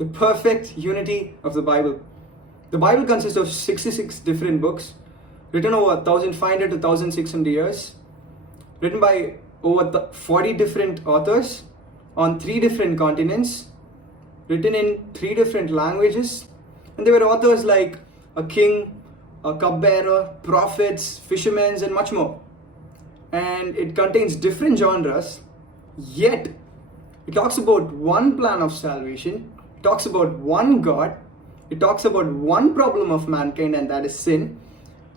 the perfect unity of the Bible. The Bible consists of 66 different books, written over 1500 to 1600 years, written by over 40 different authors on 3 different continents, written in 3 different languages. And there were authors like a king, a cupbearer, prophets, fishermen, and much more. And it contains different genres, yet it talks about one plan of salvation, it talks about one God, it talks about one problem of mankind, and that is sin,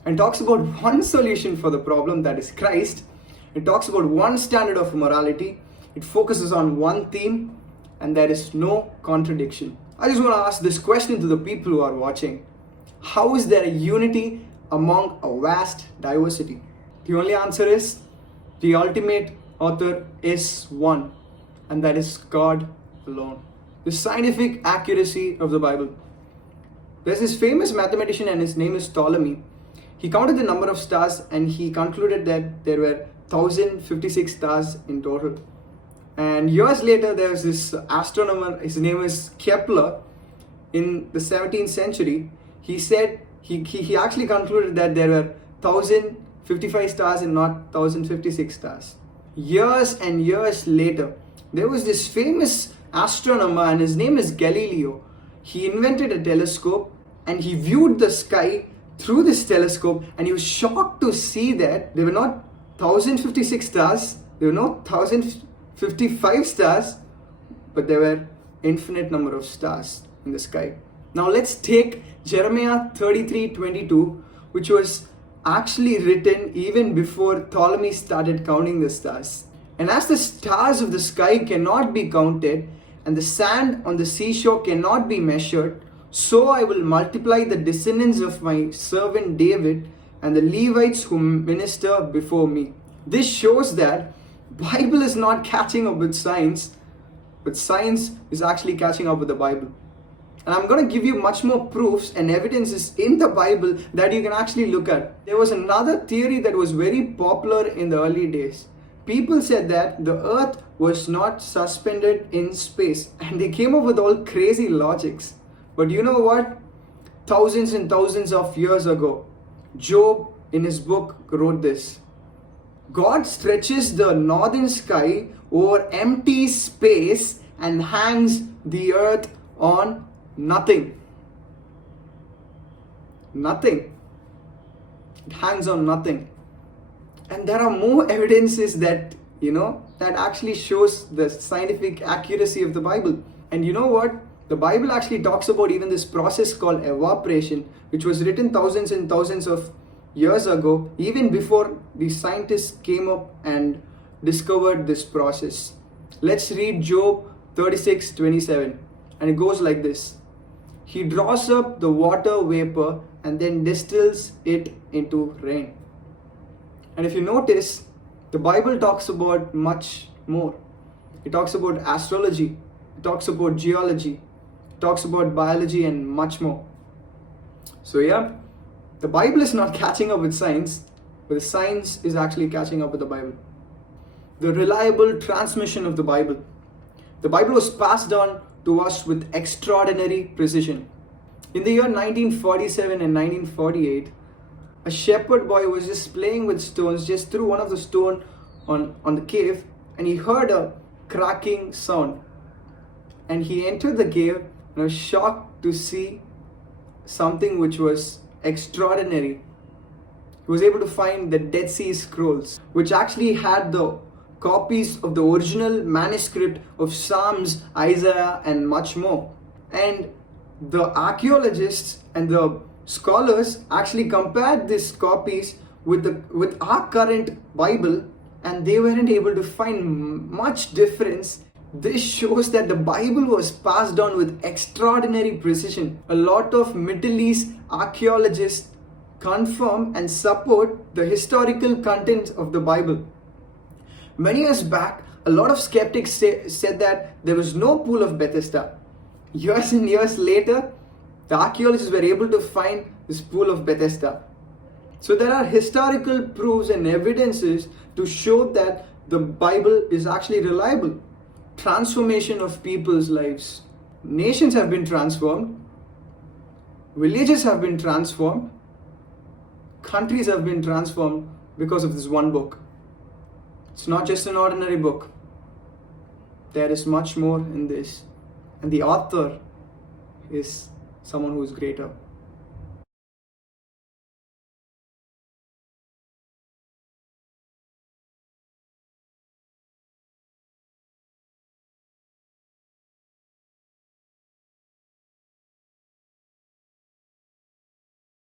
and talks about one solution for the problem, that is Christ. It talks about one standard of morality, it focuses on one theme, and there is no contradiction. I just want to ask this question to the people who are watching. How is there a unity among a vast diversity? The only answer is the ultimate author is one, and that is God alone. The scientific accuracy of the Bible. There's this famous mathematician and his name is Ptolemy. He counted the number of stars and he concluded that there were 1056 stars in total. And years later there was this astronomer, his name is Kepler, in the 17th century. He said he actually concluded that there were 1055 stars and not 1056 stars. Years and years later, there was this famous astronomer and his name is Galileo. He invented a telescope and he viewed the sky through this telescope and he was shocked to see that there were not 1056 stars, there were not 1055 stars, but there were infinite number of stars in the sky. Now let's take Jeremiah 33:22, which was actually written even before Ptolemy started counting the stars. And as the stars of the sky cannot be counted and the sand on the seashore cannot be measured, so I will multiply the descendants of my servant David and the Levites who minister before me. This shows that Bible is not catching up with science, but science is actually catching up with the Bible. And I'm going to give you much more proofs and evidences in the Bible that you can actually look at. There was another theory that was very popular in the early days. People said that the earth was not suspended in space, and they came up with all crazy logics. But you know what? Thousands and thousands of years ago, Job in his book wrote this: God stretches the northern sky over empty space and hangs the earth on nothing. Nothing. It hangs on nothing. And there are more evidences that, that actually shows the scientific accuracy of the Bible. And you know what? The Bible actually talks about even this process called evaporation, which was written thousands and thousands of years ago, even before the scientists came up and discovered this process. Let's read Job 36:27, and it goes like this: He draws up the water vapor and then distills it into rain. And if you notice, the Bible talks about much more. It talks about astrology, it talks about geology, it talks about biology and much more. So yeah, the Bible is not catching up with science, but the science is actually catching up with the Bible. The reliable transmission of the Bible. The Bible was passed on to us with extraordinary precision. In the year 1947 and 1948, a shepherd boy was just playing with stones, just threw one of the stone on the cave, and he heard a cracking sound. And he entered the cave and was shocked to see something which was extraordinary. He was able to find the Dead Sea Scrolls, which actually had the copies of the original manuscript of Psalms, Isaiah, and much more. And the archaeologists and the scholars actually compared these copies with our current Bible, and they weren't able to find much difference. This shows that the Bible was passed on with extraordinary precision. A lot of Middle East archaeologists confirm and support the historical content of the Bible. Many years back, a lot of skeptics said that there was no pool of Bethesda. Years and years later, the archaeologists were able to find this pool of Bethesda. So there are historical proofs and evidences to show that the Bible is actually reliable. Transformation of people's lives. nations have been transformed, villages have been transformed, countries have been transformed because of this one book. It's not just an ordinary book. There is much more in this. And the author is someone who is greater.